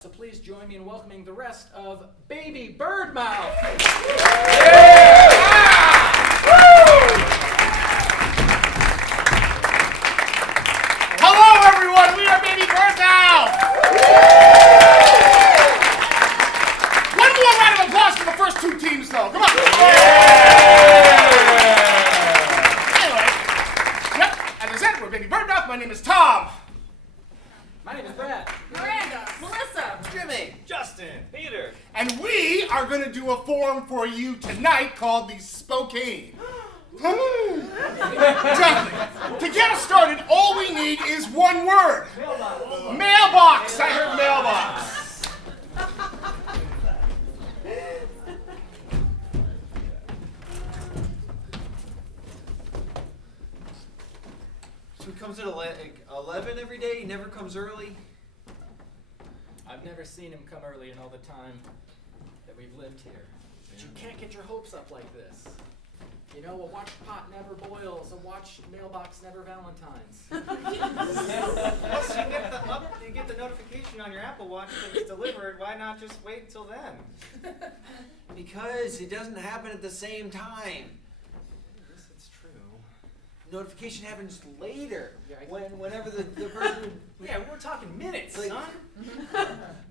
So please join me in welcoming the rest of Baby Birdmouth. Hello, everyone. We are Baby Birdmouth. One more round of applause for the first two teams, though. Come on. Anyway, yep. As I said, we're Baby Birdmouth. My name is Tom. My name is Brad. Miranda, Melissa, Jimmy, Justin, Peter. And we are going to do a form for you tonight called the Spokane. Exactly. To get us started, all we need is one word. Mailbox. I heard mailbox. So he comes at 11 every day. He never comes early. I've never seen him come early in all the time that we've lived here. But you can't get your hopes up like this. You know, a watch pot never boils, a watch mailbox never Valentine's. Plus, you get the notification on your Apple Watch that it's delivered. Why not just wait until then? Because it doesn't happen at the same time. Yes, it's true. Notification happens later. Yeah, Whenever the person... Yeah, we're talking minutes, Like- son.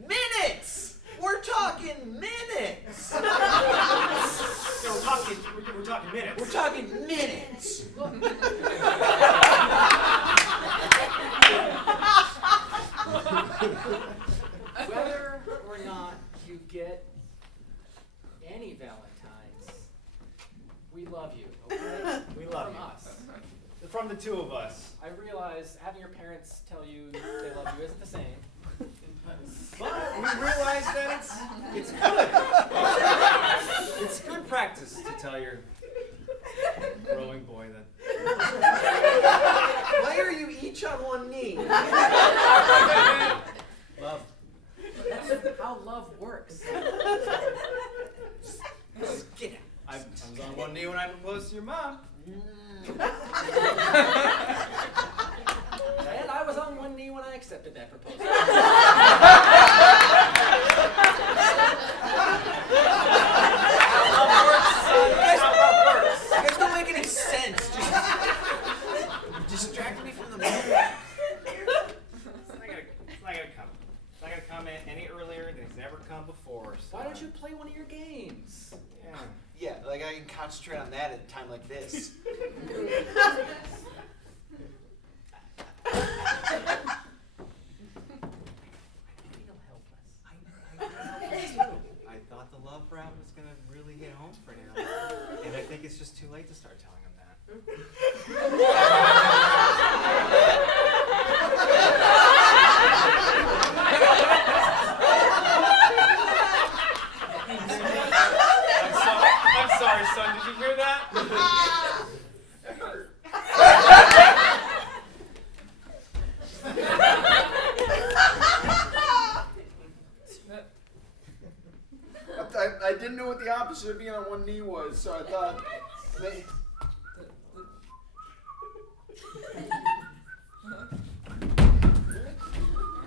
Minutes! We're talking minutes! So we're talking minutes. We're talking minutes! Whether or not you get any Valentines, we love you, okay? We love From you. us. From the two of us. I realize having your parents tell you they love you isn't the same. But we realize that it's good. It's good practice to tell your growing boy that. Why are you each on one knee? Love. That's how love works. Get out. I was on one knee when I proposed to your mom. And I was on one knee when I accepted that proposal. You guys don't make any sense. Just distract me from the moment. It's not gonna come. It's not gonna come any earlier than it's ever come before. So. Why don't you play one of your games? Yeah. Yeah, like I can concentrate on that at a time like this. I thought the love route was gonna really hit home for him, and I think it's just too late to start telling him that. I'm sorry, son. Did you hear that? It hurt. I didn't know what the opposite of being on one knee was, so I thought. All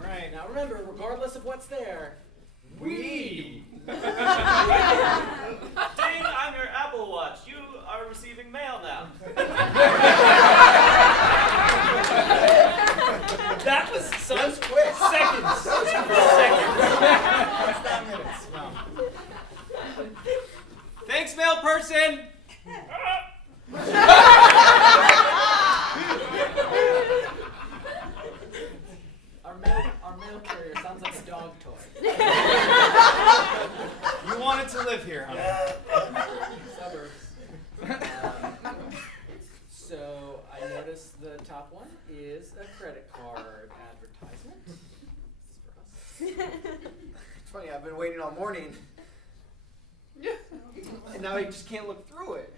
right. Now remember, regardless of what's there, We. Ding, I'm your Apple Watch. You are receiving mail now. That was That was quick. seconds. Seconds. Not minutes. Wow. Thanks, mail person. our mail carrier sounds like a dog toy. You wanted to live here, honey. Suburbs. So I noticed the top one is a credit card advertisement. This is for us. It's funny, I've been waiting all morning. And now I just can't look through it.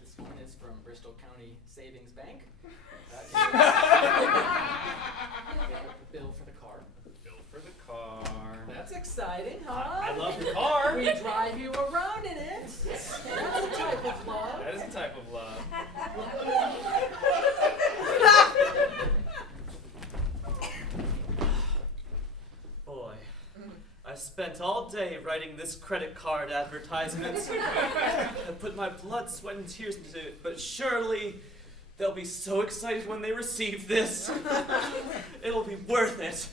This one is from Bristol County Savings Bank. Bill for the car. Bill for the car. That's exciting, huh? I love the car. We drive you around in it. That's a type of love. That is a type of love. spent all day writing this credit card advertisement. I put my blood, sweat, and tears into it, but surely they'll be so excited when they receive this. It'll be worth it.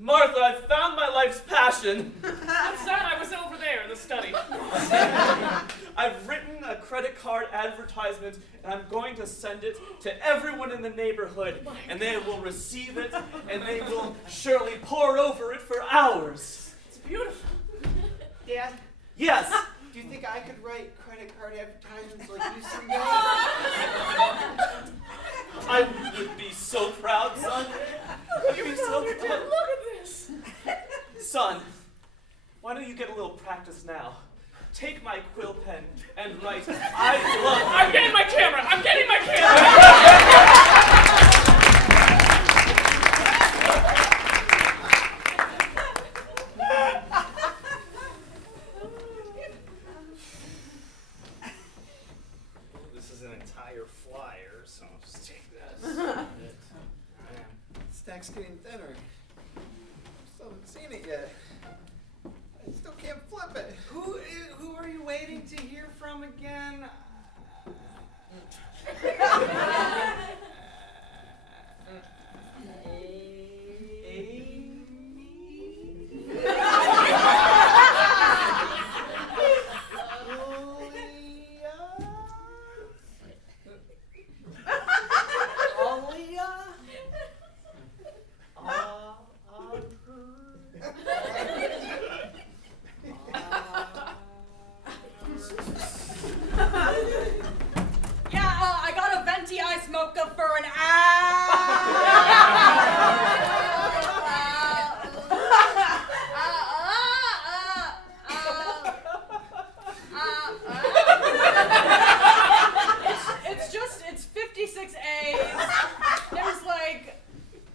Martha, I've found my life's passion. What's that? I was over there in the study. I've written a credit card advertisement, and I'm going to send it to everyone in the neighborhood, and they will receive it, and they will surely pore over it for hours. It's beautiful. Dad, Yes. do you think I could write credit card advertisements like you someday? I would be so proud, son. I'd be so proud. Look at this. Son, why don't you get a little practice now? Take my quill pen and write, I'm getting my camera. I'm getting my camera. This is an entire flyer, so I'll just take this. Stack's getting thinner. Still haven't seen it yet. I still can't flip it. Who are you waiting to hear from again? Yeah, I got a venti ice mocha for an It's 56 A's.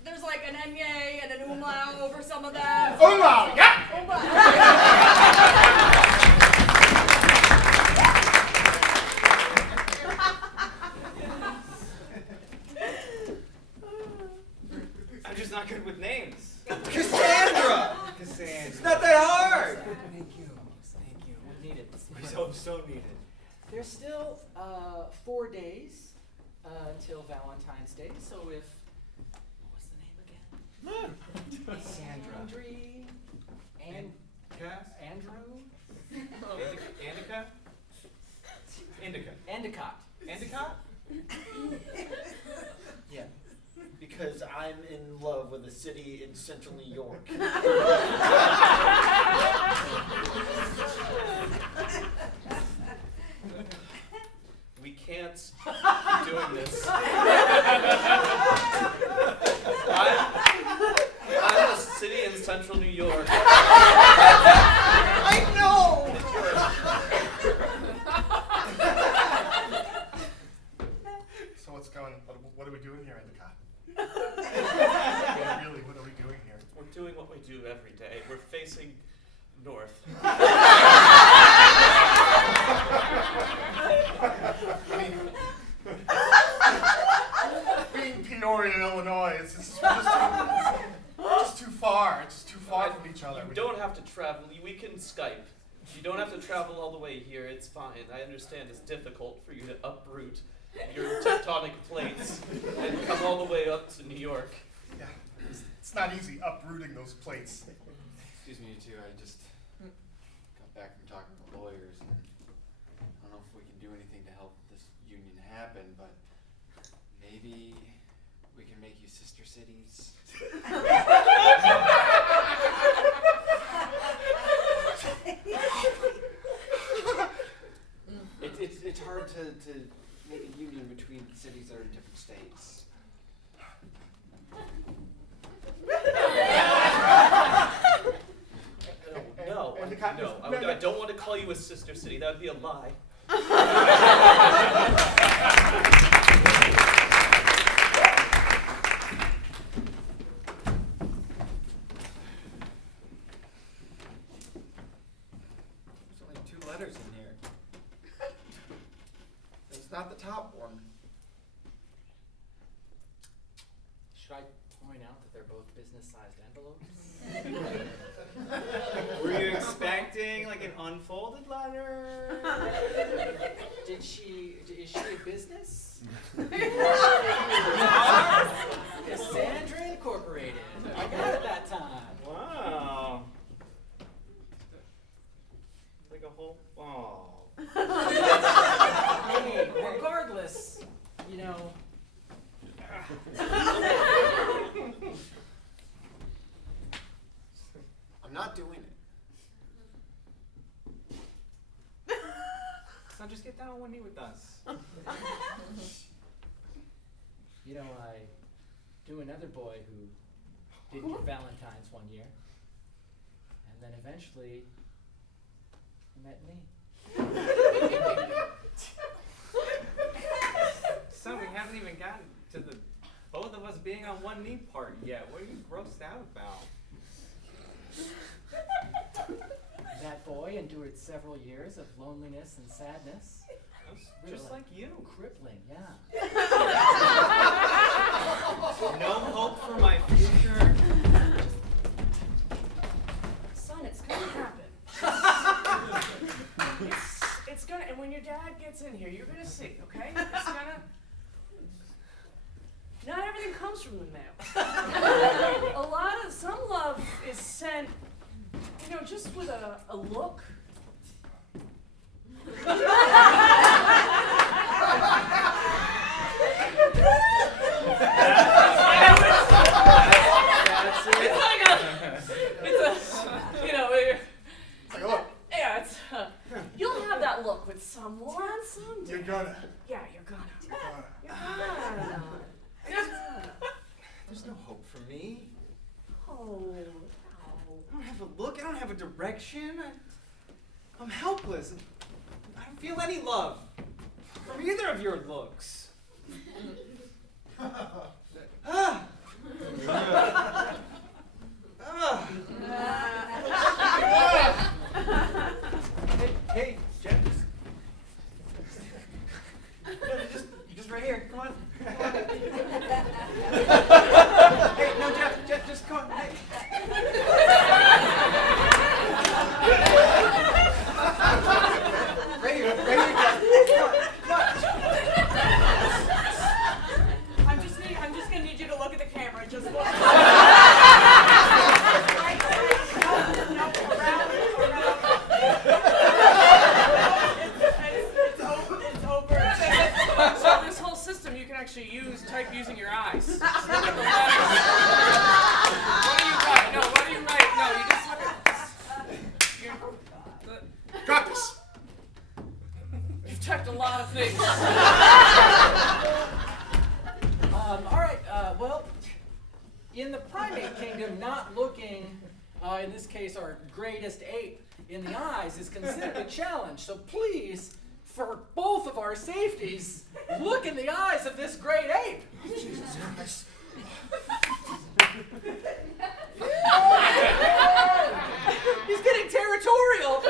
There's like an enye and an umlaut over some of them. Umlaut, yeah. I'm just not good with names. Cassandra! Cassandra. It's not that hard! Thank you. Thank you. Need it. So needed. There's still 4 days until Valentine's Day, so if what's the name again? Cassandra. Andrew? Indica? Indica. Endicott. Endicott? Yeah. Because I'm in love with a city in central New York. We can't be doing this. I'm a city in central New York. I know! So what are we doing here, Endicott? Really, what are we doing here? We're doing what we do every day. We're facing north. Being Peoria, Illinois, it's just too far. It's just too far from each other. You don't have to travel. We can Skype. You don't have to travel all the way here. It's fine. I understand it's difficult for you to uproot your tectonic plates and come all the way up to New York. Yeah, it's not easy uprooting those plates. Excuse me, you two. I just got back from talking to lawyers, and I don't know if we can do anything to help this union happen, but maybe we can make you sister cities. It's hard to make a union between cities that are in different states. No, I don't want to call you a sister city. That would be a lie. There's only 2 letters in here. It's not the top one. Should I point out that they're both business-sized envelopes? Were you expecting like an unfolded letter? Is she a business? Cassandra Incorporated. I got it that time. Wow. Like a whole ball. Hey, regardless, you know. I'm not doing it. So just get down on one knee with us. You know, I knew another boy who did get Valentine's one year. And then eventually, he met me. So we haven't even gotten to the both of us being on one knee part yet. What are you grossed out about? That boy endured several years of loneliness and sadness. Just like you. Crippling, yeah. No hope for my future. Son, it's gonna happen. It's gonna, and when your dad gets in here, you're gonna see, okay? It's gonna. Not everything comes from the mail. Some love is sent, you know, just with a look. You'll have that look with someone someday. You're gonna. Yeah, you're gonna. There's no hope for me. Oh, no. I don't have a look. I don't have a direction. I'm helpless. I don't feel any love from either of your looks. Hey, Jeff. You're just right here. Come on. Hey, no, Jeff, just come on. Hey. Right here, Jeff. Come on. I'm just gonna need you to look at the camera. Just look. It's over. So this whole system you can actually type using your eyes. Just look at the letters. What do you write? No, what do you write? No, you just look at. Got this. You've typed a lot of things. All right, well, in the primate kingdom, not looking, in this case, our greatest ape in the eyes is considered a challenge. So please, for both of our safeties, look in the eyes of this great ape. Jesus Christ. He's getting territorial.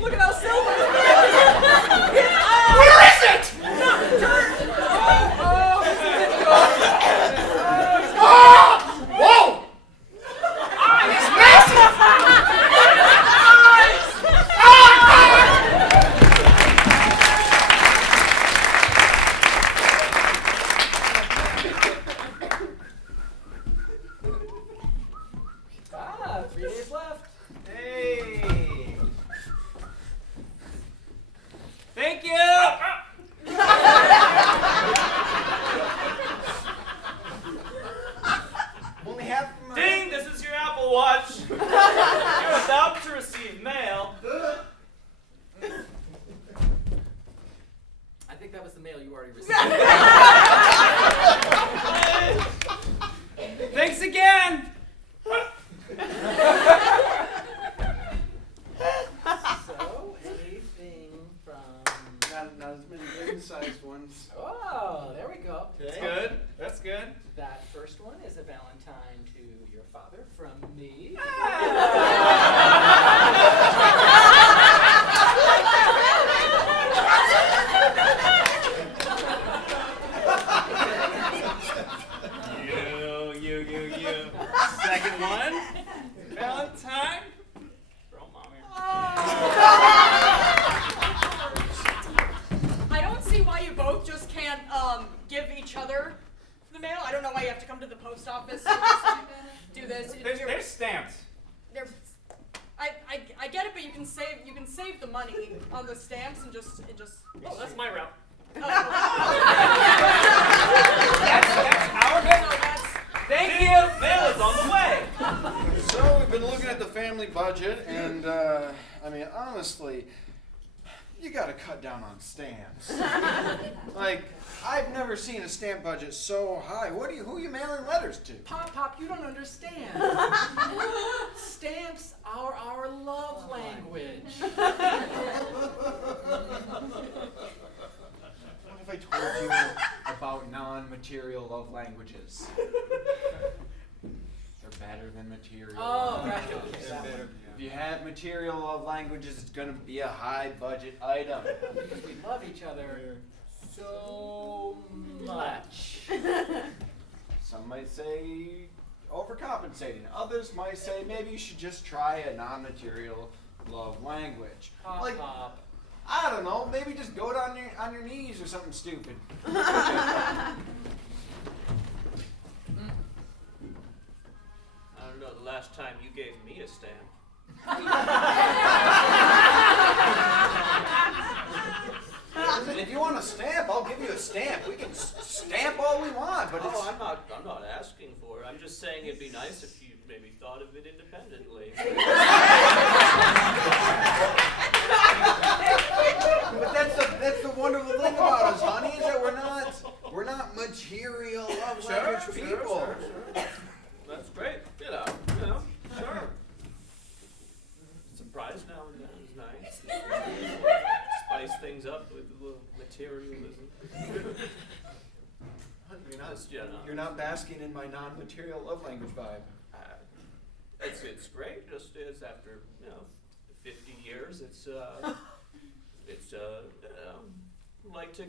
Look at how silver his eyes. Where is it? No, turn. Whoa! It's massive! Ah, 3 days left. Hey. Thank you. Only half of my. Ding! This is your Apple Watch. You're about to receive mail. I think that was the mail you already received. Thanks again. So, anything from... Not as many good-sized ones. Oh, there we go. That's good. That's good. That first one is a Valentine to your father from me. mail. I don't know why you have to come to the post office. Do this. They're stamped. They're, I get it, but you can save the money on the stamps and just. Oh, that's my route. That's our Thank you. Mail is on the way. So we've been looking at the family budget, and I mean, honestly, you got to cut down on stamps. Like, I've never seen a stamp budget so high. Who are you mailing letters to? Pop, you don't understand. Stamps are our love language. What if I told you about non-material love languages? They're better than material. Oh, love right, languages. okay, that one. If you have material love languages, it's going to be a high budget item. Because we love each other so much. Some might say overcompensating. Others might say maybe you should just try a non-material love language. Like, Pop. I don't know, maybe just go down on your knees or something stupid. I don't know the last time you gave me a stamp. If you want a stamp, I'll give you a stamp. We can stamp all we want, but it's... Oh, I'm not asking for it. I'm just saying it'd be nice if you maybe thought of it independently. But that's the wonderful thing about us, honey, is that we're not material love language people. Sure. That's great. You know, sure. Surprise now and then is nice. Spice things up with a little materialism. You're not basking in my non-material love language vibe. It's great. Just as after 50 years, it's like to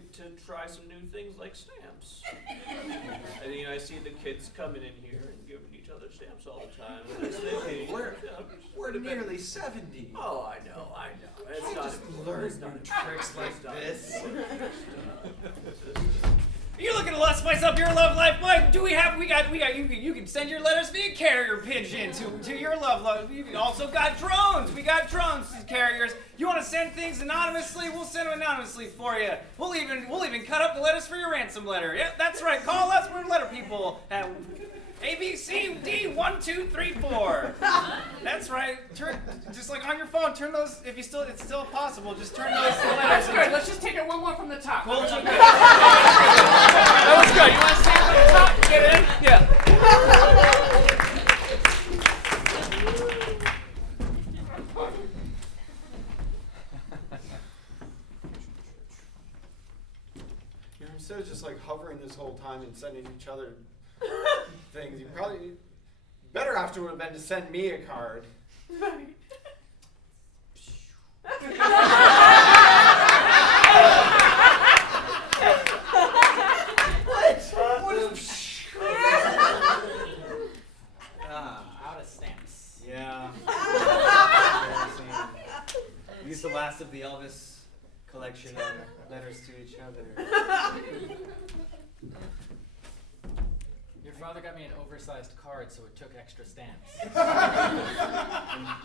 try some new things like stamps. I mean, I see the kids coming in here and giving each other stamps all the time. And I was thinking, We're nearly 70. Oh, I know. It's not Learn new tricks like this. You're looking to spice up your love life. What do we got you can send your letters via carrier pigeon to your love life. We've also got drones. We got drones carriers. You want to send things anonymously? We'll send them anonymously for you. We'll even cut up the letters for your ransom letter. Yep, that's right. Call us. We're letter people at ABCD1234. That's right. Just like on your phone, turn those it's still possible. Just turn those letters. That's good. Let's just take it one more from the top. Well, okay. That was good. You want to stand from the top? Get in? Yeah. Instead of just like hovering this whole time and sending each other things, you probably better off would have been to send me a card. Right. Out of stamps. Yeah. Use the last of the Elvis collection on letters to each other. Your father got me an oversized card, so it took extra stamps. And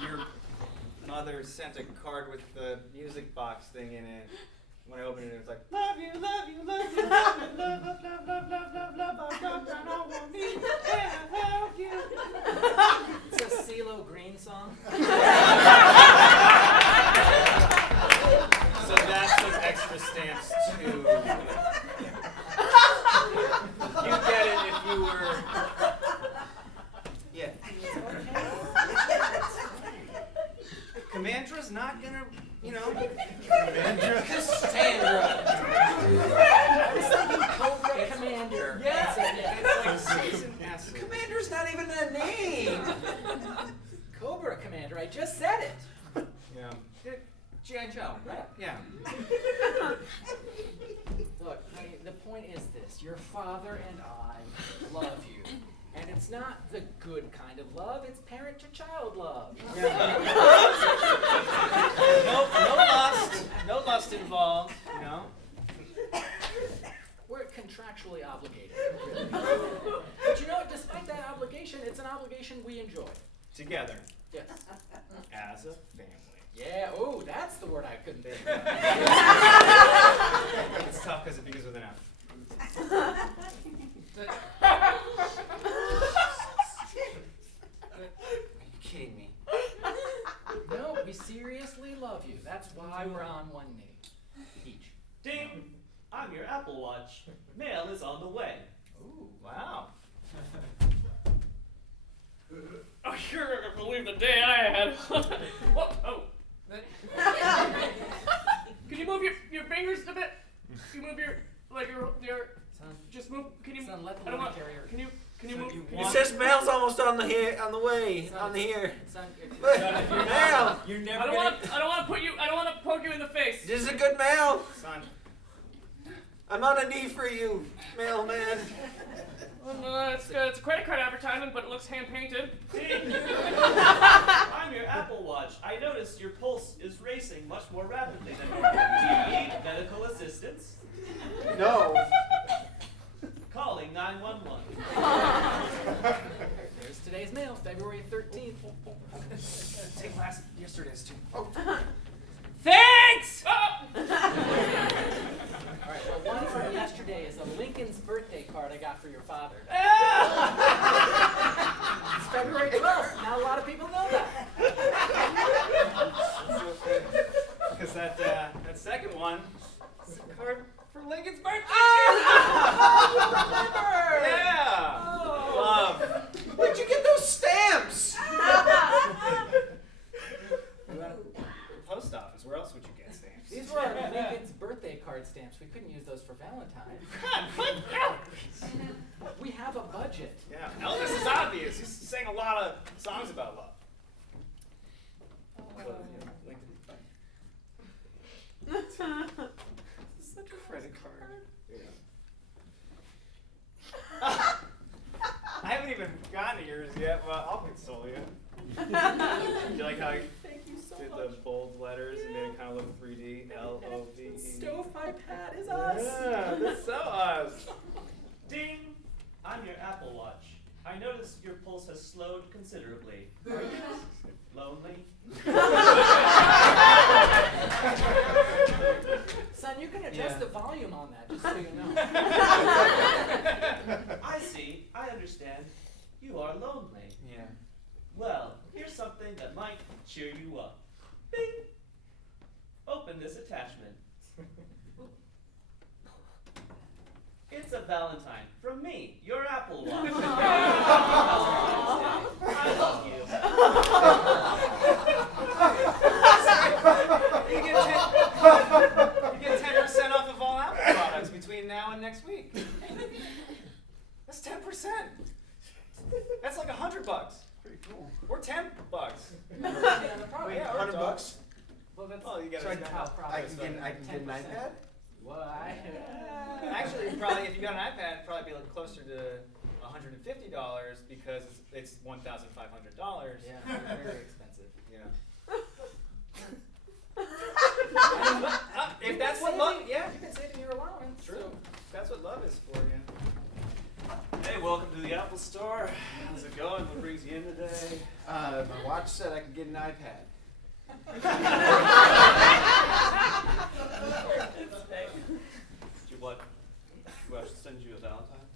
your mother sent a card with the music box thing in it. When I opened it, it was like, love you, love you, love you, love you, love, love, love, love, love, love, love, I don't want me, and I love you. It's a CeeLo Green song. So that's some extra stamps too. You get it if you were. Yeah. Commandra's not gonna, Cassandra. I was thinking Cobra Commander. Yeah. It's like season acid. Commander's not even a name. Cobra Commander. I just said it. Yeah. G.I. Joe, right? Yeah. Look, honey, the point is this. Your father and I love you. And it's not the good kind of love, it's parent-to-child love. Yeah. No lust involved, We're contractually obligated. But you know what? Despite that obligation, it's an obligation we enjoy. Together. Yes. As a family. Yeah. Oh, that's the word I couldn't think of. It's tough because it begins with an F. Are you kidding me? No, we seriously love you. That's why we're on one knee. Each. Ding! I'm your Apple Watch. Mail is on the way. Ooh. Wow. Oh, you're not gonna believe the day I had. Whoa, oh. Could you move your fingers a bit? You move your Son, just move. Can you? son, let the I don't woman want. carrier. Can you Son, move? you Can It want- says mail's almost on the way. Son, On the here. Son, Mail. You're I never don't want to put you. I don't want to poke you in the face. This is a good mail. Son. I'm on a knee for you, mailman. It's a credit card advertisement, but it looks hand painted. Ding! I'm your Apple Watch. I noticed your pulse is racing much more rapidly than normal. Do you need medical assistance? No. Calling 911. There's today's mail, February 13th. Take yesterday's too. Thanks. All right, well, one from yesterday is a Lincoln's birthday card I got for your father. It's February 12th. Not a lot of people know that. Because that second one is a card for Lincoln's birthday. Yeah. Love. Where'd you get those stamps? Post office. Where else would you get stamps? These were our Lincoln's birthday card stamps. We couldn't use those for Valentine's. God, what Elvis? We have a budget. Yeah, Elvis is obvious. He sang a lot of songs about love. Such a credit card. I haven't even gotten to yours yet, but I'll console you. Do you like how I did the bold letters and made it kind of look 3D? L-O-V-E. Stovepipe hat is us. Yeah, that's so us. Ding! I'm your Apple Watch. I noticed your pulse has slowed considerably. Are you lonely? Son, you can adjust the volume on that, just so you know. I see. I understand. You are lonely. Yeah. Well, here's something that might cheer you up. Bing! Open this attachment. It's a Valentine from me, your Apple Watch. I love you. You get 10% off of all Apple products between now and next week. That's 10%. That's like $100. Pretty cool. Or $10. Yeah, probably. Yeah, or $100. Well, that's Oh, you gotta So I spend how that. probably I can get an 10%. iPad? Why? Actually, probably if you got an iPad, it'd probably be like closer to $150 because it's $1,500. Yeah, very expensive. Yeah. If that's what love, yeah, You've been saving your allowance. true. So. That's what love is for you. Hey, welcome to the Apple Store. How's it going? What brings you in today? My watch said I could get an iPad. Hey, do you want to send you a Valentine?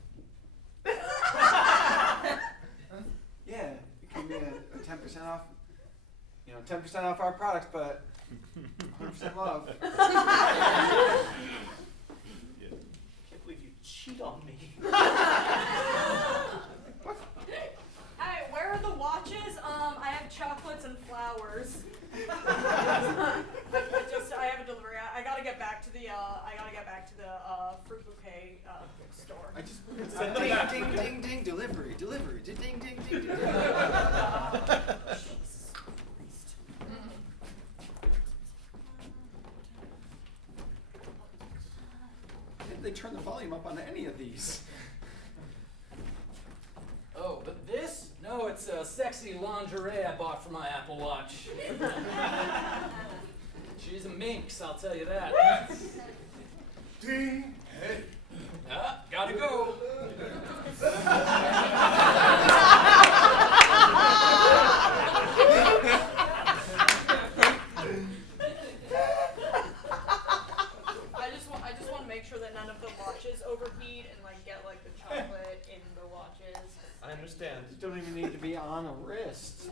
Yeah, it can be a 10% off. 10% off our products, but 100% love. Can't believe you cheat on me. Hey, where are the watches? I have chocolates and flowers. I have a delivery. I gotta get back to the fruit bouquet store. I just Send them ding, back. ding, ding, ding, delivery, ding, ding, ding, ding. Why didn't they turn the volume up on any of these? Oh, but this? No, it's a sexy lingerie I bought for my Apple Watch. She's a minx, I'll tell you that. Ding. Hey. none of the watches overheat and like get like the chocolate in the watches. I understand. You don't even need to be on a wrist.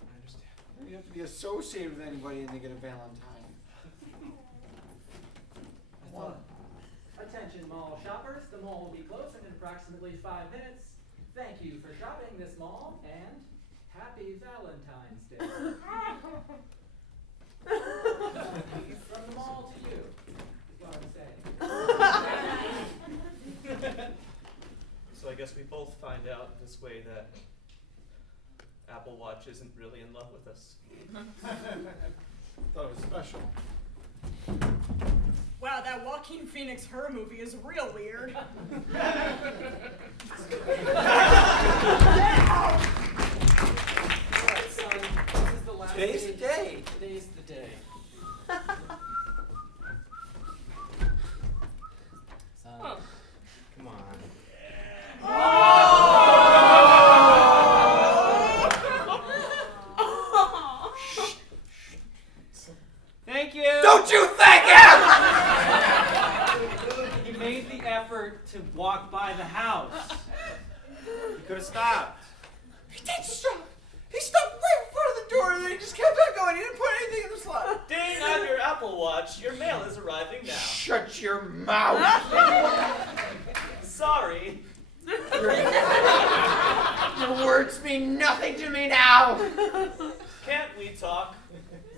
I understand. You don't have to be associated with anybody and they get a Valentine. What? Attention mall shoppers, the mall will be closing in approximately 5 minutes. Thank you for shopping this mall and happy Valentine's Day. From the mall to you, is what I'm saying. So I guess we both find out this way that Apple Watch isn't really in love with us. Thought it was special. Wow, that Joaquin Phoenix Her movie is real weird. Alright, son, this is the last Today's the page. day. Today's the day. Son, come on. Thank you. Don't you thank him! He made the effort to walk by the house. He could have stopped. He did stop. He stopped right in front of the door and then he just kept on going. He didn't put anything in the slot. Ding on your Apple Watch. Your mail is arriving now. Shut your mouth. Sorry. Your words mean nothing to me now. Can't we talk?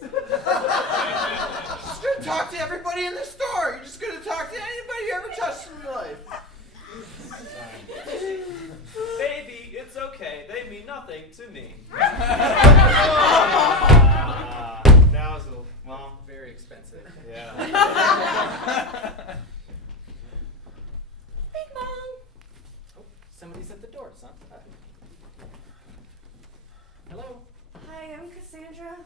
You're just gonna talk to everybody in the store. You're just gonna talk to anybody you ever touched in your life. Baby, it's okay. They mean nothing to me. That was well, Very expensive. yeah. Big Mom. Oh, somebody's at the door, son. Hello? Hi, I'm Cassandra.